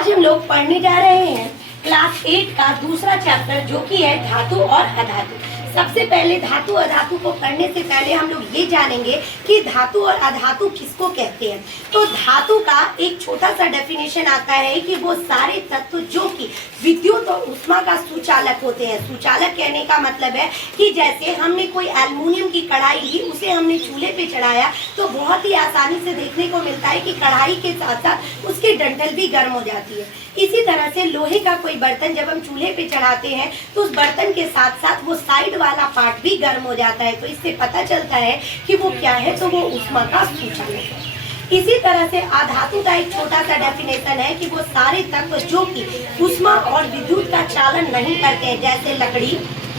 आज हम लोग पढ़ने जा रहे हैं क्लास 8 का दूसरा चैप्टर जो कि है धातु और अधातु। सबसे पहले धातु अधातु को पढ़ने से पहले हम लोग ये जानेंगे कि धातु और अधातु किसको कहते हैं। तो धातु का एक छोटा सा डेफिनेशन आता है कि वो सारे तत्व जो कि विद्युत और ऊष्मा का सुचालक होते हैं। सुचालक कहने का मतलब है कि जैसे हमने कोई एल्युमिनियम की कढ़ाई ली, उसे हमने चूल्हे पे चढ़ाया तो बहुत ही आसानी से देखने को मिलता है कि कढ़ाई के साथ साथ उसकी डंठल भी गर्म हो जाती है। इसी तरह से लोहे का कोई बर्तन जब हम चूल्हे पे चढ़ाते हैं तो उस बर्तन के साथ साथ वो साइड वाला पार्ट भी गर्म हो जाता है। तो इससे पता चलता है कि वो क्या है, तो वो ऊष्मा का सुचालक है। इसी तरह से अधातु का एक छोटा सा डेफिनेशन है कि वो सारे तत्व जो कि ऊष्मा और विद्युत का चालन नहीं करते हैं, जैसे लकड़ी,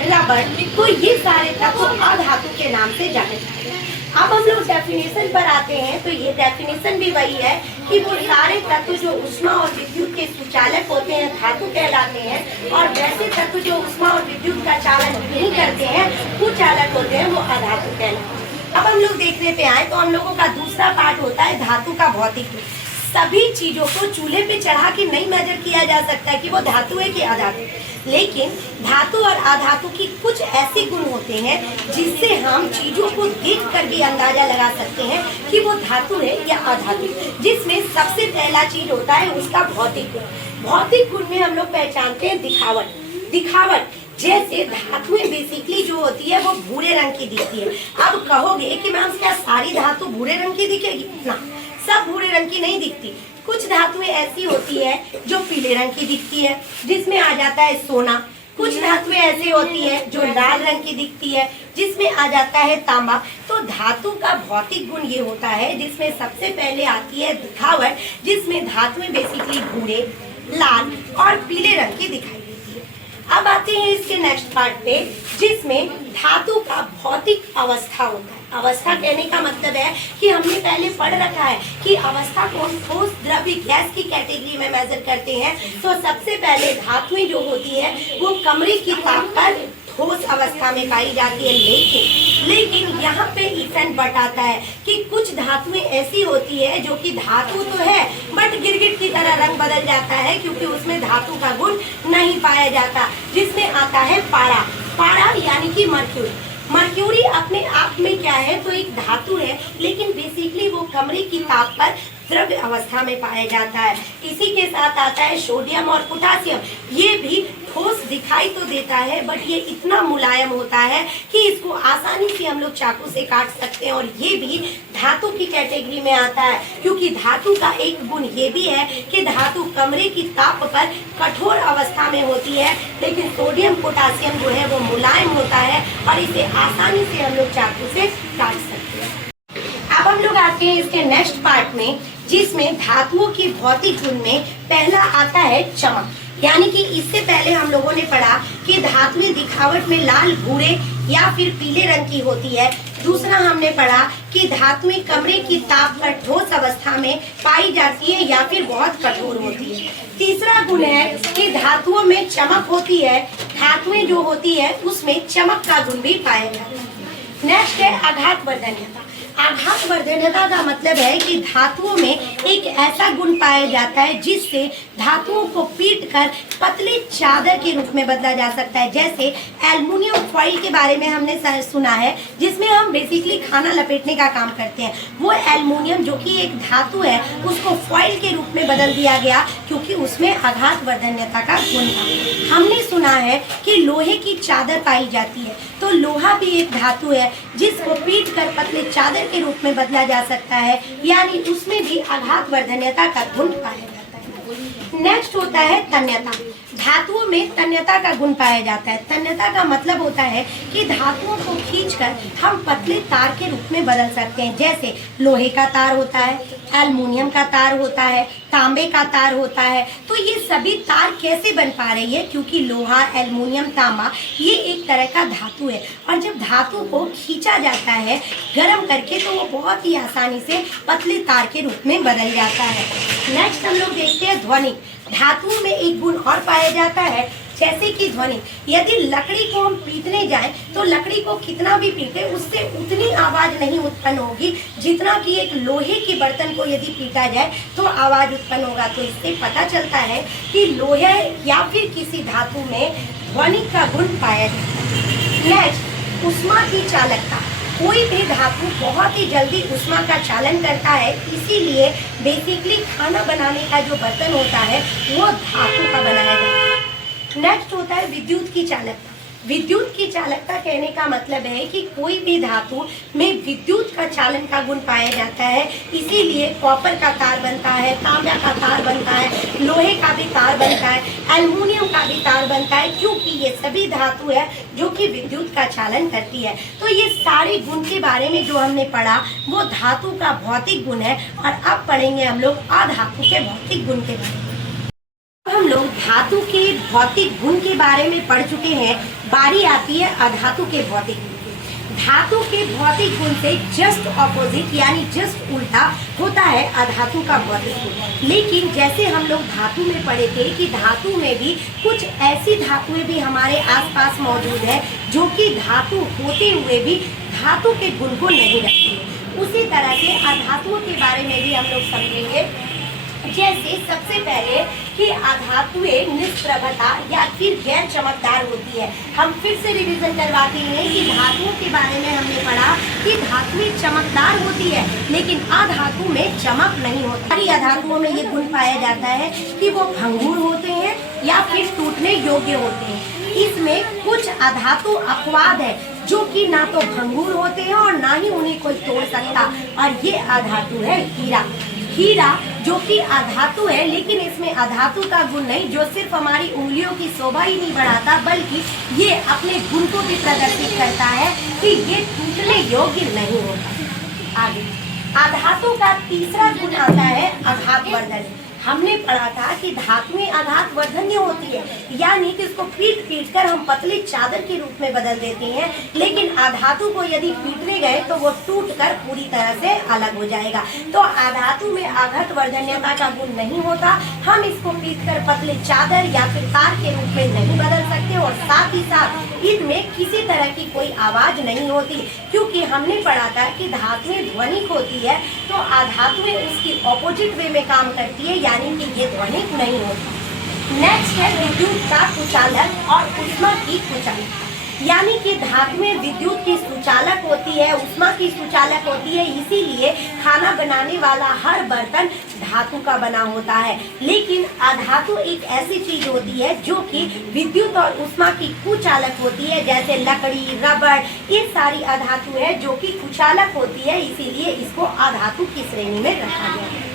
रबर, तो ये सारे तत्व अधातु के नाम से जाने जाते हैं। अब हम लोग डेफिनेशन पर आते हैं। तो ये डेफिनेशन भी वही है कि वो सारे तत्व जो ऊष्मा और विद्युत के सुचालक होते हैं धातु कहलाते हैं, और वैसे तत्व जो ऊष्मा और विद्युत का चालन नहीं करते हैं कुचालक होते हैं, वो अधातु कहलाते हैं। अब हम लोग देखने पे आए तो हम लोगों का दूसरा पार्ट होता है धातु का भौतिक रूप। सभी चीजों को चूल्हे पे चढ़ा के नहीं मेजर किया जा सकता है कि वो धातु है कि अधातु, लेकिन धातु और अधातु की कुछ ऐसे गुण होते हैं जिससे हम चीजों को देखकर भी अंदाजा लगा सकते हैं कि वो धातु है या अधातु। जिसमें सबसे पहला चीज होता है उसका भौतिक गुण। भौतिक गुण में हम लोग पहचानते हैं दिखावट। दिखावट जैसे धातुएं बेसिकली जो होती है वो भूरे रंग की दिखती है। अब कहोगे कि मैम क्या सारी धातु भूरे रंग की दिखेगी? ना, सब भूरे रंग की नहीं दिखती। कुछ धातुएं ऐसी होती है जो पीले रंग की दिखती है, जिसमें आ जाता है सोना। कुछ धातुएं ऐसी होती है जो लाल रंग की दिखती है, जिसमें आ जाता है तांबा। तो धातु का भौतिक गुण ये होता है जिसमें सबसे पहले आती है दिखावट, जिसमें धातुएं बेसिकली भूरे, लाल और पीले रंग की दिखाई देती है। अब आते हैं इसके नेक्स्ट पार्ट पे, जिसमें धातु का भौतिक अवस्था होता है। अवस्था कहने का मतलब है कि हमने पहले पढ़ रखा है कि अवस्था को ठोस, द्रव्य, गैस की कैटेगरी में मेजर करते हैं। तो सबसे पहले धातुएं जो होती है वो कमरे की ताप पर ठोस अवस्था में पाई जाती है। लेकिन यहाँ पे इफ एंड बट आता है कि कुछ धातुएं ऐसी होती है जो कि धातु तो है बट गिरगिट की तरह रंग बदल जाता है, क्योंकि उसमें धातु का गुण नहीं पाया जाता, जिसमें आता है पारा। पारा यानी कि मर्क्यूरी। मर्क्यूरी अपने आप में क्या है, तो एक धातु है, लेकिन बेसिकली वो कमरे की ताप पर द्रव्य अवस्था में पाया जाता है। इसी के साथ आता है सोडियम और पोटासियम। ये भी ठोस दिखाई तो देता है बट ये इतना मुलायम होता है कि इसको आसानी से हम लोग चाकू से काट सकते हैं, और ये भी धातु की कैटेगरी में आता है, क्योंकि धातु का एक गुण ये भी है कि धातु कमरे की ताप पर कठोर अवस्था में होती है, लेकिन सोडियम पोटासियम जो है वो मुलायम होता है और इसे आसानी से हम लोग चाकू से काट सकते हैं। अब हम लोग आते हैं इसके नेक्स्ट पार्ट में, जिसमें धातुओं की भौतिक गुण में पहला आता है चमक। यानी कि इससे पहले हम लोगों ने पढ़ा कि धातुएं दिखावट में लाल, भूरे या फिर पीले रंग की होती है। दूसरा हमने पढ़ा कि धातुएं कमरे की ताप पर ठोस अवस्था में पाई जाती है या फिर बहुत कठोर होती है। तीसरा गुण है कि धातुओं में चमक होती है। धातुएं जो होती है उसमें चमक का गुण भी पाया जाता है। नेक्स्ट है आघात वर्धनीयता। आघात वर्धनीयता का मतलब है कि धातुओं में एक ऐसा गुण पाया जाता है जिससे धातुओं को पीटकर पतले चादर के रूप में बदला जा सकता है। जैसे एल्युमिनियम फॉइल के बारे में हमने सुना है, जिसमें हम बेसिकली खाना लपेटने का काम करते हैं। वो एल्युमिनियम जो कि एक धातु है उसको फॉइल के रूप में बदल दिया गया, क्योंकि उसमें आघात वर्धनीयता का गुण था। हमने सुना है कि लोहे की चादर पाई जाती है, तो लोहा भी एक धातु है जिसको पीटकर पतले चादर के रूप में बदला जा सकता है, यानी उसमें भी आघात वर्धनीयता का गुण पाया जाता है। नेक्स्ट होता है तन्यता। धातुओं में तन्यता का गुण पाया जाता है। तन्यता का मतलब होता है कि धातुओं को खींचकर हम पतले तार के रूप में बदल सकते हैं। जैसे लोहे का तार होता है, एल्युमिनियम का तार होता है, तांबे का तार होता है। तो ये सभी तार कैसे बन पा रही है, क्योंकि लोहा, एल्युमिनियम, तांबा ये एक तरह का धातु है, और जब धातु को खींचा जाता है गर्म करके तो वो बहुत ही आसानी से पतले तार के रूप में बदल जाता है। नेक्स्ट हम लोग देखते हैं ध्वनि। धातुओं में एक गुण और पाया जाता है जैसे कि ध्वनि, यदि लकड़ी को हम पीटने जाएं तो लकड़ी को कितना भी पीटे उससे उतनी आवाज नहीं उत्पन्न होगी जितना कि एक लोहे के बर्तन को यदि पीटा जाए तो आवाज उत्पन्न होगा। तो इससे पता चलता है कि लोहे या फिर किसी धातु में ध्वनि का गुण पाया जाता है। नेक्स्ट, ऊष्मा की चालकता। कोई भी धातु बहुत ही जल्दी ऊष्मा का चालन करता है, इसीलिए बेसिकली खाना बनाने का जो बर्तन होता है वो धातु का बनाया जाता है। नेक्स्ट होता है विद्युत की चालकता। विद्युत की चालकता कहने का मतलब है कि कोई भी धातु में विद्युत का चालन का गुण पाया जाता है, इसीलिए कॉपर का तार बनता है, तांबा का तार बनता है, लोहे का भी तार बनता है, एल्युमिनियम का भी तार बनता है, क्योंकि ये सभी धातु है जो कि विद्युत का चालन करती है। तो ये सारे गुण के बारे में जो हमने पढ़ा वो धातु का भौतिक गुण है। और अब पढ़ेंगे हम लोग अधातु के भौतिक गुण के बारे में। हम लोग धातु के भौतिक गुण के बारे में पढ़ चुके हैं, बारी आती है अधातु के भौतिक गुण की। धातु के भौतिक गुण से जस्ट ऑपोजिट यानी जस्ट उल्टा होता है अधातु का भौतिक गुण। लेकिन जैसे हम लोग धातु में पढ़े थे कि धातु में भी कुछ ऐसी धातुएं भी हमारे आसपास मौजूद है जो कि धातु होते हुए भी धातु के गुण को नहीं रखती है। उसी तरह से अधातुओं के बारे में भी हम लोग समझेंगे। जैसे सबसे पहले कि अधातुएं निष्प्रभता या फिर गैर चमकदार होती है। हम फिर से रिवीजन करवाते हैं कि धातुओं के बारे में हमने पढ़ा कि धातुएं चमकदार होती है लेकिन अधातु में चमक नहीं होती। सारी अधातुओं में ये गुण पाया जाता है कि वो भंगुर होते हैं या फिर टूटने योग्य होते हैं। इसमें कुछ अधातु अपवाद है जो कि ना तो भंगुर होते हैं और ना ही उन्हें कोई तोड़ सकता, और ये अधातु है हीरा। हीरा जो कि अधातु है लेकिन इसमें अधातु का गुण नहीं, जो सिर्फ हमारी उंगलियों की शोभा ही नहीं बढ़ाता बल्कि ये अपने गुण को भी प्रदर्शित करता है कि ये टूटने योग्य नहीं होता। आगे अधातु का तीसरा गुण आता है आघातवर्धन। हमने पढ़ा था कि धातुएं आघातवर्धन्य होती है, यानी कि इसको पीट कर हम पतली चादर के रूप में बदल देते हैं, लेकिन अधातु को यदि पीटने गए तो वो टूटकर पूरी तरह से अलग हो जाएगा। तो अधातु में आघातवर्धन्यता का गुण नहीं होता। हम इसको पीटकर पतली चादर या फिर तार के रूप में नहीं बदल सकते, और साथ ही साथ इसमें किसी तरह की कोई आवाज नहीं होती, क्योंकि हमने पढ़ा था कि धातुएं ध्वनिक होती है तो अधातुएं उसकी ऑपोजिट वे में काम करती है, यानी कि ये ध्वनिक नहीं होती। नेक्स्ट है विद्युत का सुचालक और ऊष्मा की कुचालक, यानी कि धातुएं विद्युत की सुचालक होती है, ऊष्मा की सुचालक होती है, इसीलिए खाना बनाने वाला हर बर्तन धातु का बना होता है। लेकिन अधातु एक ऐसी चीज होती है जो कि विद्युत और ऊष्मा की कुचालक होती है, जैसे लकड़ी, रबड़, ये सारी अधातु है जो कि कुचालक होती है, इसीलिए इसको अधातु की श्रेणी में रखा गया है।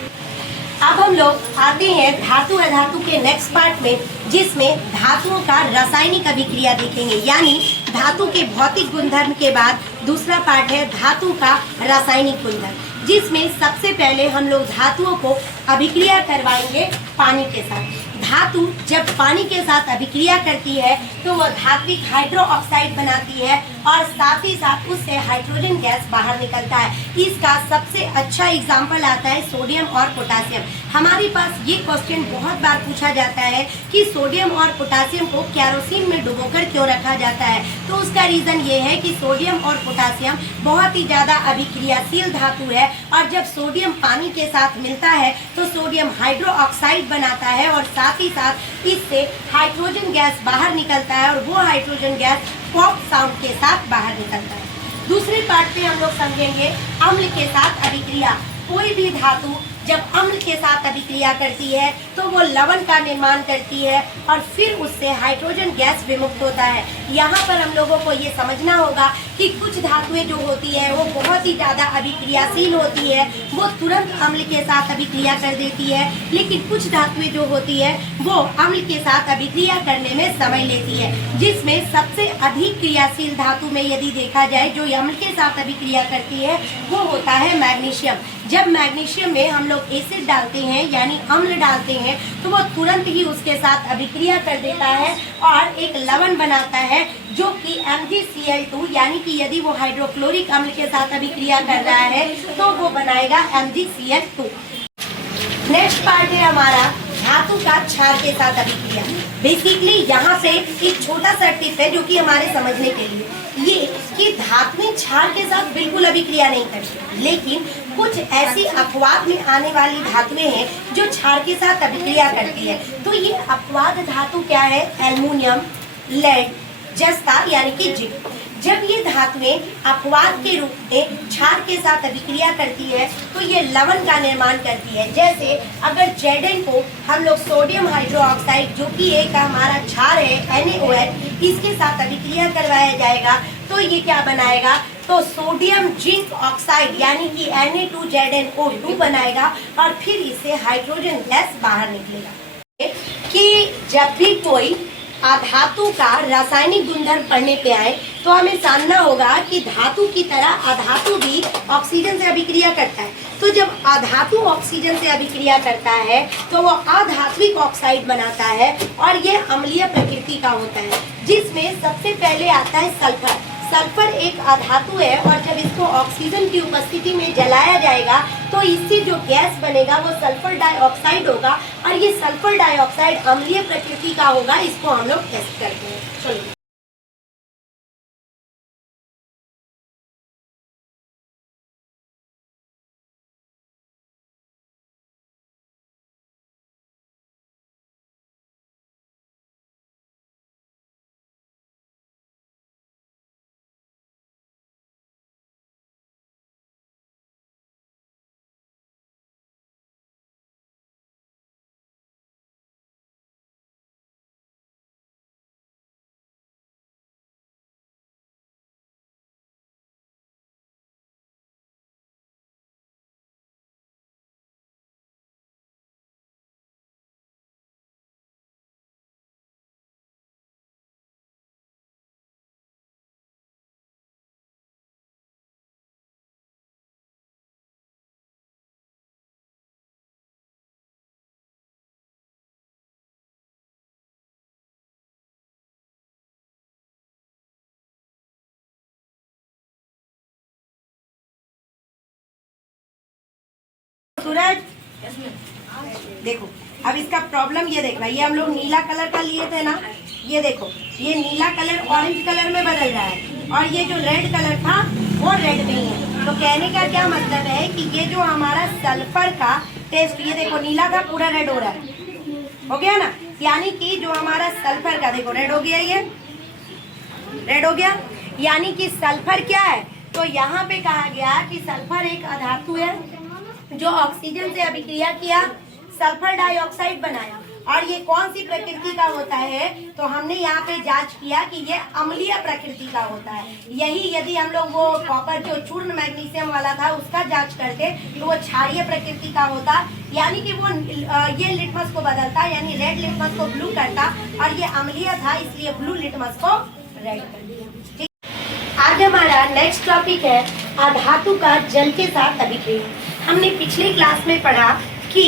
अब हम लोग आते हैं धातु अधातु के नेक्स्ट पार्ट में, जिसमें धातुओं का रासायनिक अभिक्रिया देखेंगे। यानी धातु के भौतिक गुणधर्म के बाद दूसरा पार्ट है धातु का रासायनिक गुणधर्म, जिसमें सबसे पहले हम लोग धातुओं को अभिक्रिया करवाएंगे पानी के साथ। धातु जब पानी के साथ अभिक्रिया करती है तो वह धात्विक हाइड्रो ऑक्साइड बनाती है और साथ ही साथ उससे हाइड्रोजन गैस बाहर निकलता है। इसका सबसे अच्छा एग्जाम्पल आता है सोडियम और पोटासियम। हमारे पास ये क्वेश्चन बहुत बार पूछा जाता है कि सोडियम और पोटासियम को कैरोसिन में डुबोकर क्यों रखा जाता है, तो उसका रीजन ये है कि सोडियम और पोटासियम बहुत ही ज्यादा अभिक्रियाशील धातु है, और जब सोडियम पानी के साथ मिलता है तो सोडियम हाइड्रो ऑक्साइड बनाता है और साथ ही साथ इससे हाइड्रोजन गैस बाहर निकलता है, और वो हाइड्रोजन गैस पॉप साउंड के साथ बाहर निकलता है। दूसरे पार्ट पे हम लोग समझेंगे अम्ल के साथ अभिक्रिया। कोई भी धातु जब अम्ल के साथ अभिक्रिया करती है तो वो लवण का निर्माण करती है और फिर उससे हाइड्रोजन गैस विमुक्त होता है। यहाँ पर हम लोगों को ये समझना होगा कि कुछ धातुएं जो होती है वो बहुत ही ज़्यादा अभिक्रियाशील होती है, वो तुरंत अम्ल के साथ अभिक्रिया कर देती है, लेकिन कुछ धातुएं जो होती है वो अम्ल के साथ अभिक्रिया करने में समय लेती है। जिसमें सबसे अधिक क्रियाशील धातु में यदि देखा जाए जो अम्ल के साथ अभिक्रिया करती है वो होता है मैग्नीशियम। जब मैग्नीशियम में हम लोग एसिड डालते हैं यानी अम्ल डालते हैं तो वो तुरंत ही उसके साथ अभिक्रिया कर देता है और एक लवण बनाता है जो कि MgCl2, यानी कि यदि वो हाइड्रोक्लोरिक अम्ल के साथ अभिक्रिया कर रहा है तो वो बनाएगा MgCl2। नेक्स्ट पार्ट है हमारा धातु का क्षार के साथ अभिक्रिया। बेसिकली यहाँ पे एक छोटा सा टिप है जो कि हमारे समझने के लिए ये कि धातुएं क्षार के साथ बिल्कुल अभिक्रिया नहीं करती, लेकिन कुछ ऐसी अपवाद में आने वाली धातुएं हैं जो क्षार के साथ अभिक्रिया करती है। तो ये अपवाद धातु क्या है? एल्युमिनियम, लेड, जस्ता यानी कि जिंक। जब ये धातुएं अपवाद के रूप में क्षार के साथ अभिक्रिया करती है तो ये लवण का निर्माण करती है। जैसे अगर Zn को हम लोग सोडियम हाइड्रोक्साइड जो कि एक हमारा क्षार है NaOH, इसके साथ अभिक्रिया करवाया जाएगा तो ये क्या बनाएगा? तो सोडियम जिंक ऑक्साइड यानी कि Na2ZnO2 बनाएगा और फिर इससे हाइड्रोजन गैस बाहर निकलेगा। कि जब भी कोई अधातु का रासायनिक गुणधर्म पढ़ने पे आए तो हमें जानना होगा कि धातु की तरह अधातु भी ऑक्सीजन से अभिक्रिया करता है। तो जब अधातु ऑक्सीजन से अभिक्रिया करता है तो वो अधात्विक ऑक्साइड बनाता है और ये अम्लीय प्रकृति का होता है, जिसमें सबसे पहले आता है सल्फर। सल्फर एक अधातु है और जब इसको ऑक्सीजन की उपस्थिति में जलाया जाएगा तो इससे जो गैस बनेगा वो सल्फर डाइऑक्साइड होगा और ये सल्फर डाइऑक्साइड अम्लीय प्रकृति का होगा। इसको हम लोग टेस्ट करते हैं। चलिए सूरज देखो, अब इसका प्रॉब्लम ये देखना, ये हम लोग नीला कलर का लिए थे ना, ये देखो ये नीला कलर ऑरेंज कलर में बदल रहा है और ये जो रेड कलर था वो रेड नहीं है। तो कहने का क्या मतलब है कि ये जो हमारा सल्फर का टेस्ट, ये देखो नीला का पूरा रेड हो रहा है, हो गया ना, यानी कि जो हमारा सल्फर का देखो रेड हो गया, ये रेड हो गया, यानी कि सल्फर क्या है? तो यहाँ पे कहा गया कि सल्फर एक अधातु है जो ऑक्सीजन से अभिक्रिया किया, सल्फर डाइऑक्साइड बनाया और ये कौन सी प्रकृति का होता है? तो हमने यहाँ पे जांच किया कि ये अम्लीय प्रकृति का होता है। यही यदि हम लोग वो कॉपर जो चूर्ण मैग्नीशियम वाला था उसका जांच करते तो वो क्षारीय प्रकृति का होता, यानी कि वो ये लिटमस को बदलता, यानी रेड लिटमस को ब्लू करता और ये अम्लीय था इसलिए ब्लू लिटमस को रेड कर दिया। आज हमारा नेक्स्ट टॉपिक है अधातु का जल के साथ अभिक्रिया। हमने पिछले क्लास में पढ़ा कि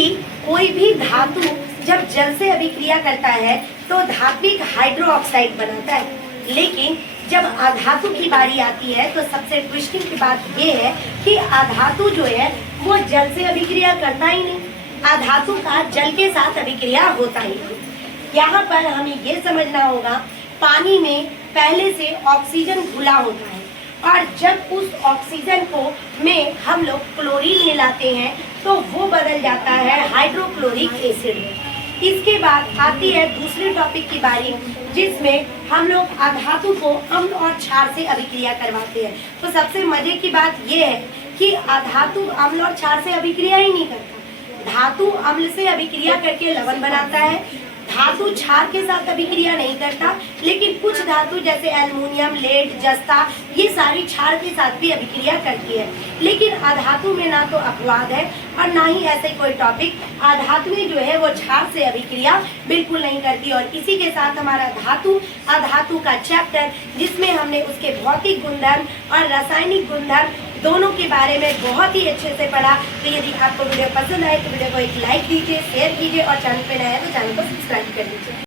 कोई भी धातु जब जल से अभिक्रिया करता है तो धात्विक हाइड्रोक्साइड बनाता है, लेकिन जब अधातु की बारी आती है तो सबसे ट्विस्टिंग की बात ये है कि अधातु जो है वो जल से अभिक्रिया करता ही नहीं, अधातु का जल के साथ अभिक्रिया होता ही नहीं। यहाँ पर हमें ये समझना होगा, पानी में पहले से ऑक्सीजन घुला होता है और जब उस ऑक्सीजन को में हम लोग क्लोरीन मिलाते हैं तो वो बदल जाता है हाइड्रोक्लोरिक एसिड में। इसके बाद आती है दूसरे टॉपिक की बारी, जिसमें हम लोग अधातु को अम्ल और क्षार से अभिक्रिया करवाते हैं। तो सबसे मजे की बात ये है कि अधातु अम्ल और क्षार से अभिक्रिया ही नहीं करता, धातु अम्ल से अभिक्रिया करके लवण बनाता है, धातु क्षार के साथ अभिक्रिया नहीं करता, लेकिन कुछ धातु जैसे एल्युमिनियम, लेड, जस्ता ये सारी क्षार के साथ भी अभिक्रिया करती है। लेकिन अधातु में ना तो अपवाद है और ना ही ऐसे कोई टॉपिक, अधातुएं जो है वो क्षार से अभिक्रिया बिल्कुल नहीं करती। और इसी के साथ हमारा अधातु का चैप्टर, जिसमें हमने उसके भौतिक गुणधर्म और रासायनिक गुणधर्म दोनों के बारे में बहुत ही अच्छे से पढ़ा। तो यदि आपको वीडियो पसंद आए तो वीडियो को एक लाइक दीजिए, शेयर कीजिए और चैनल पे नया है तो चैनल को सब्सक्राइब कर लीजिए।